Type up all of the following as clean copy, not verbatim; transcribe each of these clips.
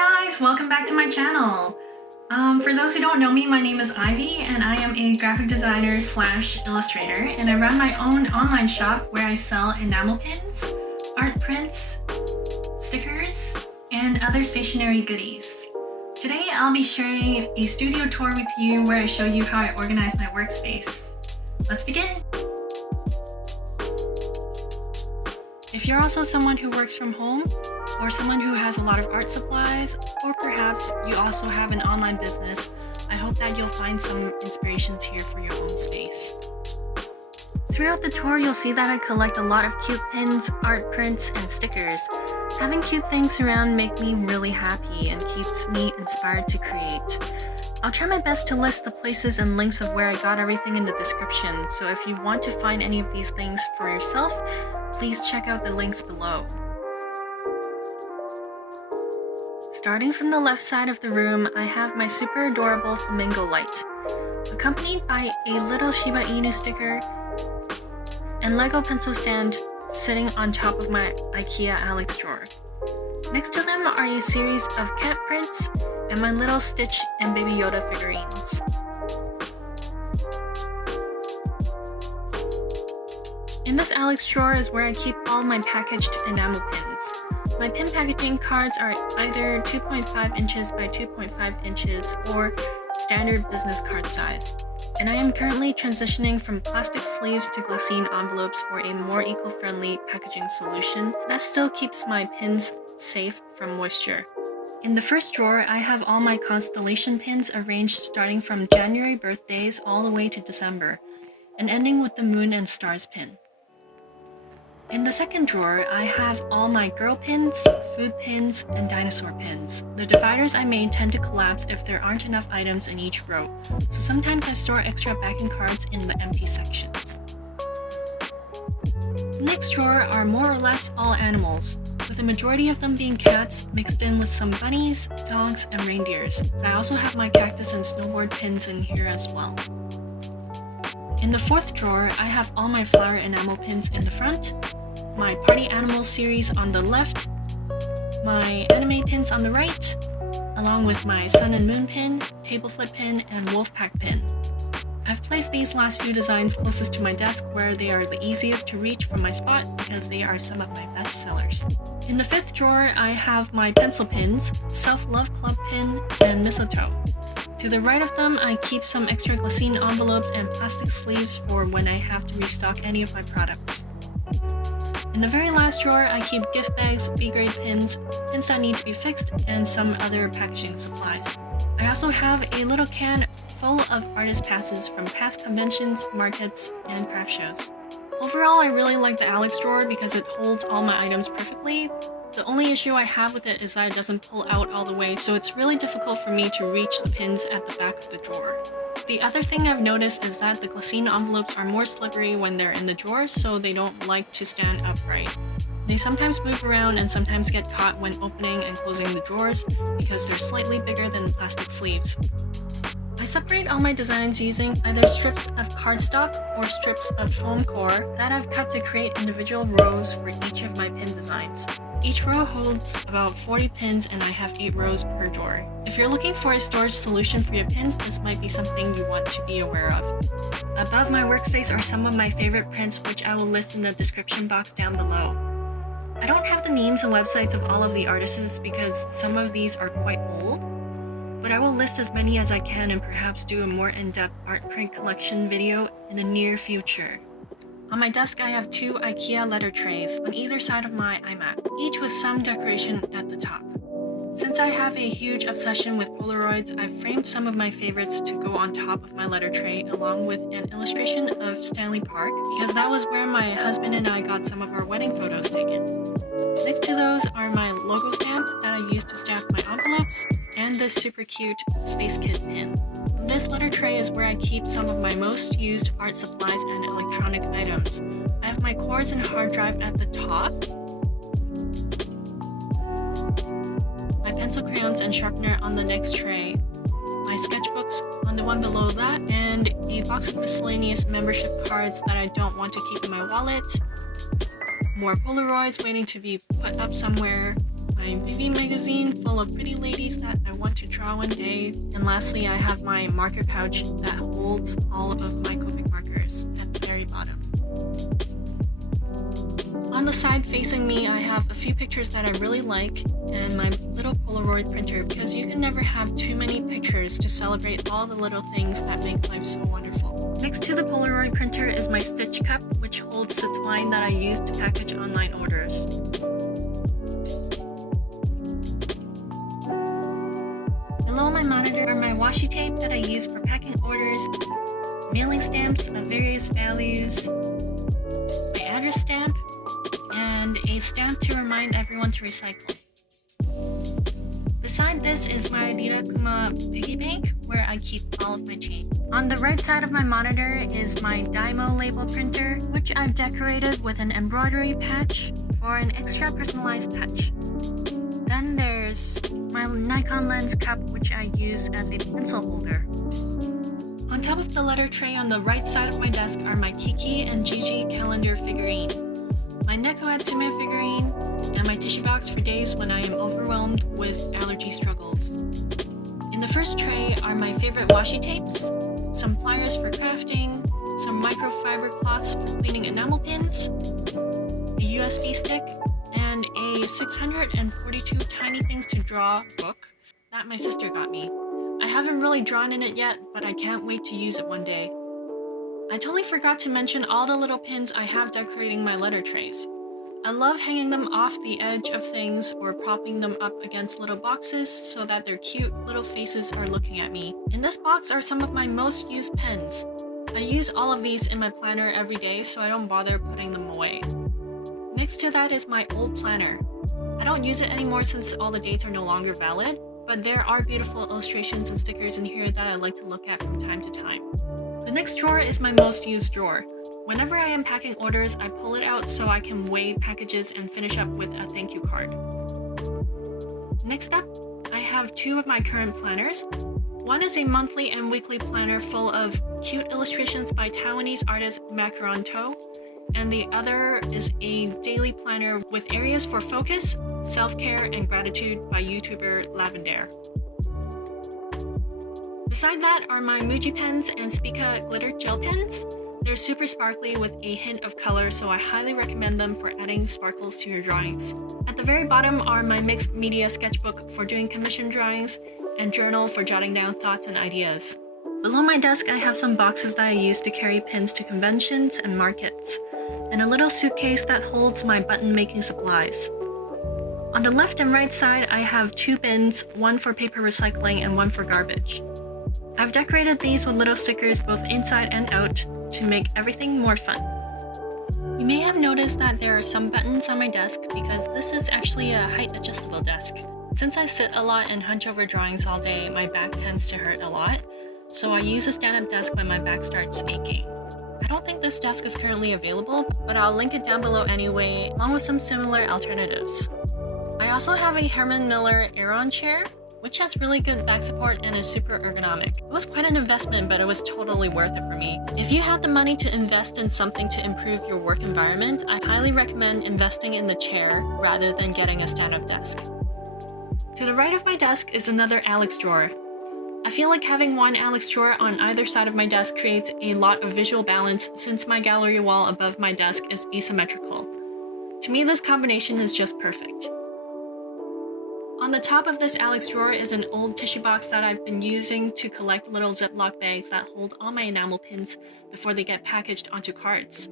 guys, welcome back to my channel. For those who don't know me, my name is Ivy and I am a graphic designer slash illustrator, and I run my own online shop where I sell enamel pins, art prints, stickers, and other stationery goodies. Today I'll be sharing a studio tour with you where I show you how I organize my workspace. Let's begin! If you're also someone who works from home, or someone who has a lot of art supplies, or perhaps you also have an online business, I hope that you'll find some inspirations here for your own space. Throughout the tour, you'll see that I collect a lot of cute pins, art prints, and stickers. Having cute things around make me really happy and keeps me inspired to create. I'll try my best to list the places and links of where I got everything in the description, so if you want to find any of these things for yourself, please check out the links below. Starting from the left side of the room, I have my super adorable flamingo light, accompanied by a little Shiba Inu sticker and Lego pencil stand sitting on top of my IKEA Alex drawer. Next to them are a series of cat prints and my little Stitch and Baby Yoda figurines. In this Alex drawer is where I keep all my packaged enamel pins. My pin packaging cards are either 2.5 inches by 2.5 inches or standard business card size. And I am currently transitioning from plastic sleeves to glassine envelopes for a more eco-friendly packaging solution that still keeps my pins safe from moisture. In the first drawer, I have all my constellation pins arranged starting from January birthdays all the way to December, and ending with the moon and stars pin. In the second drawer, I have all my girl pins, food pins, and dinosaur pins. The dividers I made tend to collapse if there aren't enough items in each row, so sometimes I store extra backing cards in the empty sections. The next drawer are more or less all animals, with the majority of them being cats mixed in with some bunnies, dogs, and reindeers. I also have my cactus and snowboard pins in here as well. In the fourth drawer, I have all my flower enamel pins in the front, my party animals series on the left, my anime pins on the right, along with my sun and moon pin, table flip pin, and wolf pack pin. I've placed these last few designs closest to my desk where they are the easiest to reach from my spot because they are some of my best sellers. In the fifth drawer, I have my pencil pins, self-love club pin, and mistletoe. To the right of them, I keep some extra glassine envelopes and plastic sleeves for when I have to restock any of my products. In the very last drawer, I keep gift bags, B-grade pins, pins that need to be fixed, and some other packaging supplies. I also have a little can full of artist passes from past conventions, markets, and craft shows. Overall, I really like the Alex drawer because it holds all my items perfectly. The only issue I have with it is that it doesn't pull out all the way, so it's really difficult for me to reach the pins at the back of the drawer. The other thing I've noticed is that the glassine envelopes are more slippery when they're in the drawer, so they don't like to stand upright. They sometimes move around and sometimes get caught when opening and closing the drawers because they're slightly bigger than plastic sleeves. I separate all my designs using either strips of cardstock or strips of foam core that I've cut to create individual rows for each of my pin designs. Each row holds about 40 pins and I have 8 rows per drawer. If you're looking for a storage solution for your pins, this might be something you want to be aware of. Above my workspace are some of my favorite prints, which I will list in the description box down below. I don't have the names and websites of all of the artists because some of these are quite old, but I will list as many as I can and perhaps do a more in-depth art print collection video in the near future. On my desk, I have 2 IKEA letter trays on either side of my iMac, each with some decoration at the top. Since I have a huge obsession with Polaroids, I've framed some of my favorites to go on top of my letter tray along with an illustration of Stanley Park because that was where my husband and I got some of our wedding photos taken. Next to those are my logo stamp that I use to stamp my envelopes and this super cute Space Kid pin. This letter tray is where I keep some of my most used art supplies and electronic items. I have my cords and hard drive at the top, my pencil crayons and sharpener on the next tray, my sketchbooks on the one below that, and a box of miscellaneous membership cards that I don't want to keep in my wallet, more Polaroids waiting to be put up somewhere, my Vivi magazine full of pretty ladies that I want to draw one day. And lastly, I have my marker pouch that holds all of my Copic markers at the very bottom. On the side facing me, I have a few pictures that I really like and my little Polaroid printer, because you can never have too many pictures to celebrate all the little things that make life so wonderful. Next to the Polaroid printer is my stitch cup, which holds the twine that I use to package online orders. Below my monitor are my washi tape that I use for packing orders, mailing stamps of various values, my address stamp, and a stamp to remind everyone to recycle. Beside this is my Rirakuma piggy bank, where I keep all of my change. On the right side of my monitor is my Daimo label printer, which I've decorated with an embroidery patch for an extra personalized touch. Then there's my Nikon lens cup, which I use as a pencil holder. On top of the letter tray on the right side of my desk are my Kiki and Jiji calendar figurine, my Neko Atsume figurine, and my tissue box for days when I am overwhelmed with allergy struggles. In the first tray are my favorite washi tapes, some pliers for crafting, some microfiber cloths for cleaning enamel pins, a USB stick, and a 642 Tiny Things to Draw book that my sister got me. I haven't really drawn in it yet, but I can't wait to use it one day. I totally forgot to mention all the little pins I have decorating my letter trays. I love hanging them off the edge of things or propping them up against little boxes so that their cute little faces are looking at me. In this box are some of my most used pens. I use all of these in my planner every day, so I don't bother putting them away. Next to that is my old planner. I don't use it anymore since all the dates are no longer valid, but there are beautiful illustrations and stickers in here that I like to look at from time to time. The next drawer is my most used drawer. Whenever I am packing orders, I pull it out so I can weigh packages and finish up with a thank you card. Next up, I have two of my current planners. One is a monthly and weekly planner full of cute illustrations by Taiwanese artist Macaron To, and the other is a daily planner with areas for focus, self-care, and gratitude by YouTuber Lavender. Beside that are my Muji pens and Spica glitter gel pens. They're super sparkly with a hint of color, so I highly recommend them for adding sparkles to your drawings. At the very bottom are my mixed media sketchbook for doing commission drawings and journal for jotting down thoughts and ideas. Below my desk, I have some boxes that I use to carry pins to conventions and markets, and a little suitcase that holds my button-making supplies. On the left and right side, I have two bins, one for paper recycling and one for garbage. I've decorated these with little stickers both inside and out to make everything more fun. You may have noticed that there are some buttons on my desk because this is actually a height adjustable desk. Since I sit a lot and hunch over drawings all day, my back tends to hurt a lot, so I use a stand-up desk when my back starts aching. I don't think this desk is currently available, but I'll link it down below anyway, along with some similar alternatives. I also have a Herman Miller Aeron chair, which has really good back support and is super ergonomic. It was quite an investment, but it was totally worth it for me. If you have the money to invest in something to improve your work environment, I highly recommend investing in the chair rather than getting a stand-up desk. To the right of my desk is another Alex drawer. I feel like having one Alex drawer on either side of my desk creates a lot of visual balance since my gallery wall above my desk is asymmetrical. To me, this combination is just perfect. On the top of this Alex drawer is an old tissue box that I've been using to collect little Ziploc bags that hold all my enamel pins before they get packaged onto cards.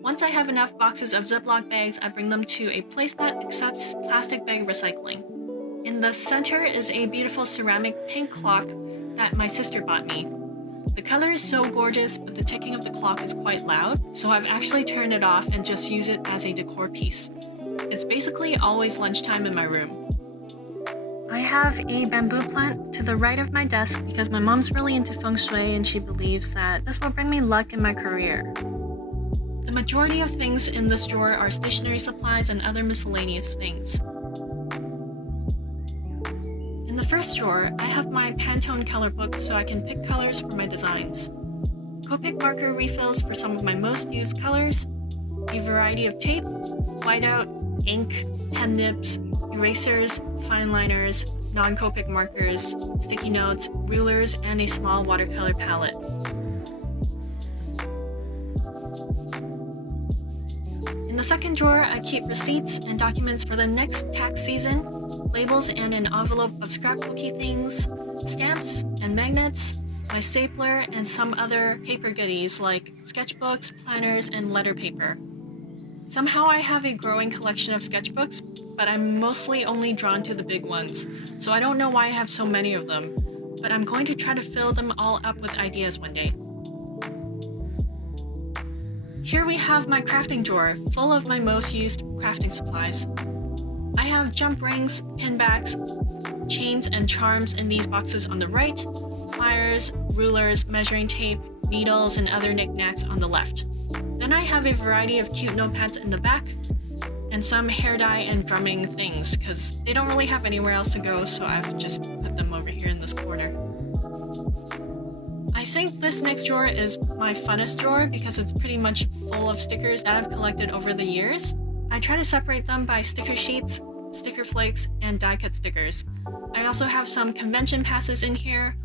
Once I have enough boxes of Ziploc bags, I bring them to a place that accepts plastic bag recycling. In the center is a beautiful ceramic pink clock that my sister bought me. The color is so gorgeous, but the ticking of the clock is quite loud, so I've actually turned it off and just use it as a decor piece. It's basically always lunchtime in my room. I have a bamboo plant to the right of my desk because my mom's really into feng shui and she believes that this will bring me luck in my career. The majority of things in this drawer are stationery supplies and other miscellaneous things. In the first drawer, I have my Pantone color book so I can pick colors for my designs, Copic marker refills for some of my most used colors, a variety of tape, whiteout, ink, pen nibs, erasers, fine liners, non-Copic markers, sticky notes, rulers, and a small watercolor palette. In the second drawer, I keep receipts and documents for the next tax season, labels and an envelope of scrapbooky things, stamps and magnets, my stapler, and some other paper goodies like sketchbooks, planners, and letter paper. Somehow I have a growing collection of sketchbooks, but I'm mostly only drawn to the big ones, so I don't know why I have so many of them, but I'm going to try to fill them all up with ideas one day. Here we have my crafting drawer, full of my most used crafting supplies. I have jump rings, pin backs, chains, and charms in these boxes on the right, pliers, rulers, measuring tape, needles, and other knickknacks on the left. Then I have a variety of cute notepads in the back, and some hair dye and drumming things, because they don't really have anywhere else to go, so I've just put them over here in this corner. I think this next drawer is my funnest drawer because it's pretty much full of stickers that I've collected over the years. I try to separate them by sticker sheets, sticker flakes, and die-cut stickers. I also have some convention passes in here,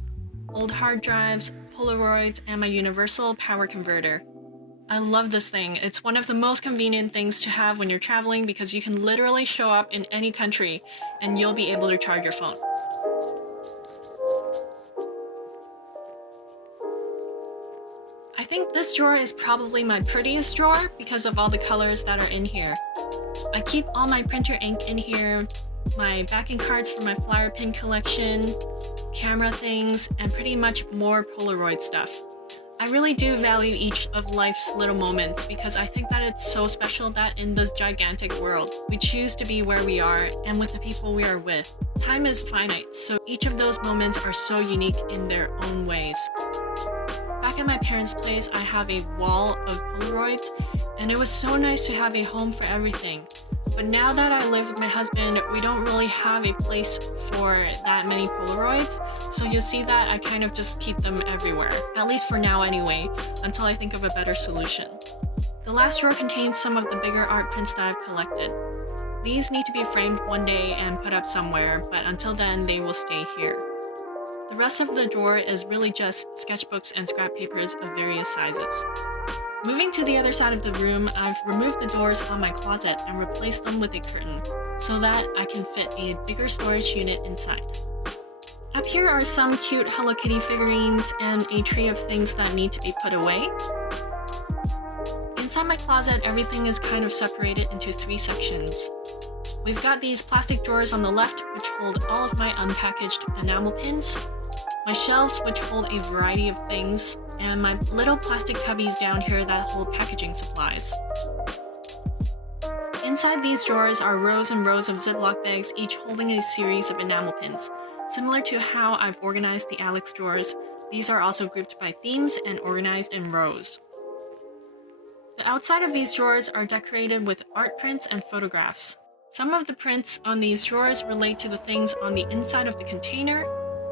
old hard drives, Polaroids, and my universal power converter. I love this thing. It's one of the most convenient things to have when you're traveling because you can literally show up in any country and you'll be able to charge your phone. I think this drawer is probably my prettiest drawer because of all the colors that are in here. I keep all my printer ink in here, my backing cards for my flyer pin collection, camera things, and pretty much more Polaroid stuff. I really do value each of life's little moments because I think that it's so special that in this gigantic world, we choose to be where we are and with the people we are with. Time is finite, so each of those moments are so unique in their own ways. Back at my parents' place, I have a wall of Polaroids, and it was so nice to have a home for everything. But now that I live with my husband, we don't really have a place for that many Polaroids, so you'll see that I kind of just keep them everywhere, at least for now anyway, until I think of a better solution. The last drawer contains some of the bigger art prints that I've collected. These need to be framed one day and put up somewhere, but until then they will stay here. The rest of the drawer is really just sketchbooks and scrap papers of various sizes. Moving to the other side of the room, I've removed the doors on my closet and replaced them with a curtain so that I can fit a bigger storage unit inside. Up here are some cute Hello Kitty figurines and a tree of things that need to be put away. Inside my closet, everything is kind of separated into 3 sections. We've got these plastic drawers on the left, which hold all of my unpackaged enamel pins, my shelves, which hold a variety of things, and my little plastic cubbies down here that hold packaging supplies. Inside these drawers are rows and rows of Ziploc bags, each holding a series of enamel pins. Similar to how I've organized the Alex drawers, these are also grouped by themes and organized in rows. The outside of these drawers are decorated with art prints and photographs. Some of the prints on these drawers relate to the things on the inside of the container,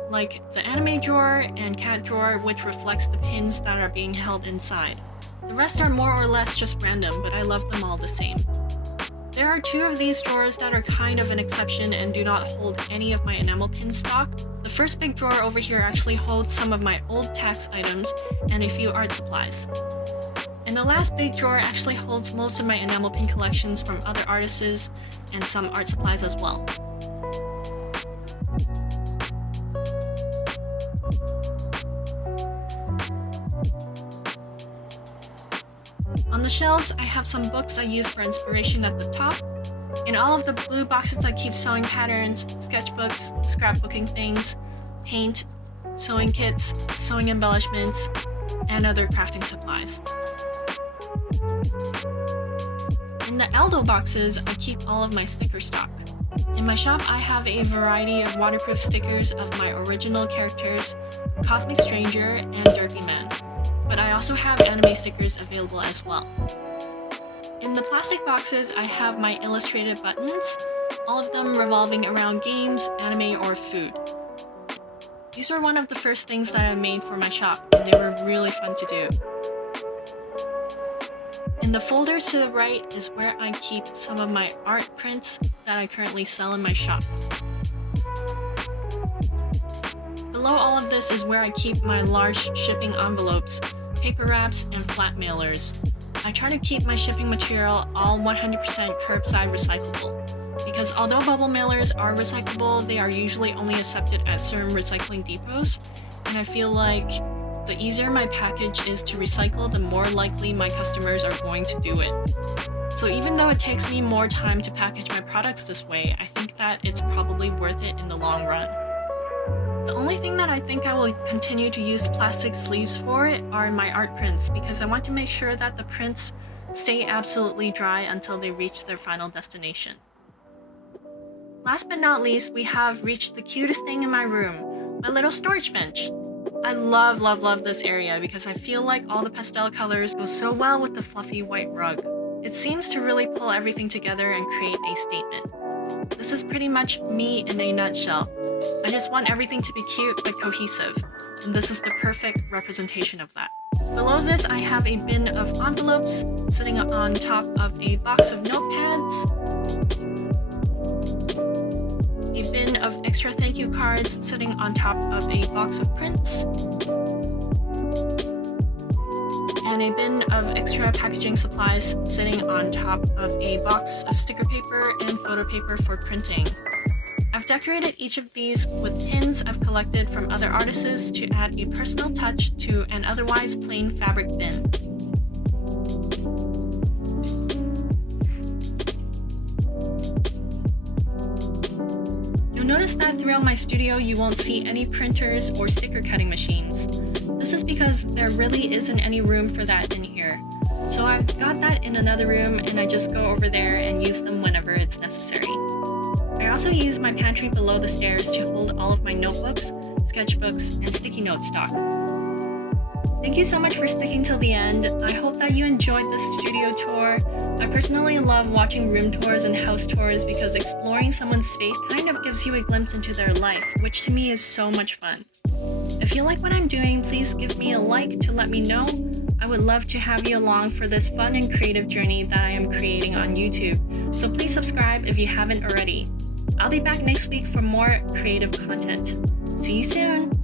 like the anime drawer and cat drawer, which reflects the pins that are being held inside. The rest are more or less just random, but I love them all the same. There are 2 of these drawers that are kind of an exception and do not hold any of my enamel pin stock. The first big drawer over here actually holds some of my old tax items and a few art supplies. And the last big drawer actually holds most of my enamel pin collections from other artists and some art supplies as well. On the shelves, I have some books I use for inspiration at the top. In all of the blue boxes, I keep sewing patterns, sketchbooks, scrapbooking things, paint, sewing kits, sewing embellishments, and other crafting supplies. In the Aldo boxes, I keep all of my sticker stock. In my shop, I have a variety of waterproof stickers of my original characters, Cosmic Stranger and Derpy Man. But I also have anime stickers available as well. In the plastic boxes, I have my illustrated buttons, all of them revolving around games, anime, or food. These were one of the first things that I made for my shop, and they were really fun to do. In the folders to the right is where I keep some of my art prints that I currently sell in my shop. Below all of this is where I keep my large shipping envelopes, paper wraps, and flat mailers. I try to keep my shipping material all 100% curbside recyclable, because although bubble mailers are recyclable, they are usually only accepted at certain recycling depots, and I feel like the easier my package is to recycle, the more likely my customers are going to do it. So even though it takes me more time to package my products this way, I think that it's probably worth it in the long run. The only thing that I think I will continue to use plastic sleeves for are my art prints, because I want to make sure that the prints stay absolutely dry until they reach their final destination. Last but not least, we have reached the cutest thing in my room, my little storage bench. I love this area because I feel like all the pastel colors go so well with the fluffy white rug. It seems to really pull everything together and create a statement. This is pretty much me in a nutshell. I just want everything to be cute but cohesive, and this is the perfect representation of that. Below this, I have a bin of envelopes sitting on top of a box of notepads, a bin of extra thank you cards sitting on top of a box of prints, and a bin of extra packaging supplies sitting on top of a box of sticker paper and photo paper for printing. I've decorated each of these with pins I've collected from other artists to add a personal touch to an otherwise plain fabric bin. You'll notice that throughout my studio you won't see any printers or sticker cutting machines. This is because there really isn't any room for that in here. So I've got that in another room and I just go over there and use them whenever it's necessary. I also use my pantry below the stairs to hold all of my notebooks, sketchbooks, and sticky note stock. Thank you so much for sticking till the end. I hope that you enjoyed this studio tour. I personally love watching room tours and house tours because exploring someone's space kind of gives you a glimpse into their life, which to me is so much fun. If you like what I'm doing, please give me a like to let me know. I would love to have you along for this fun and creative journey that I am creating on YouTube, so please subscribe if you haven't already. I'll be back next week for more creative content. See you soon!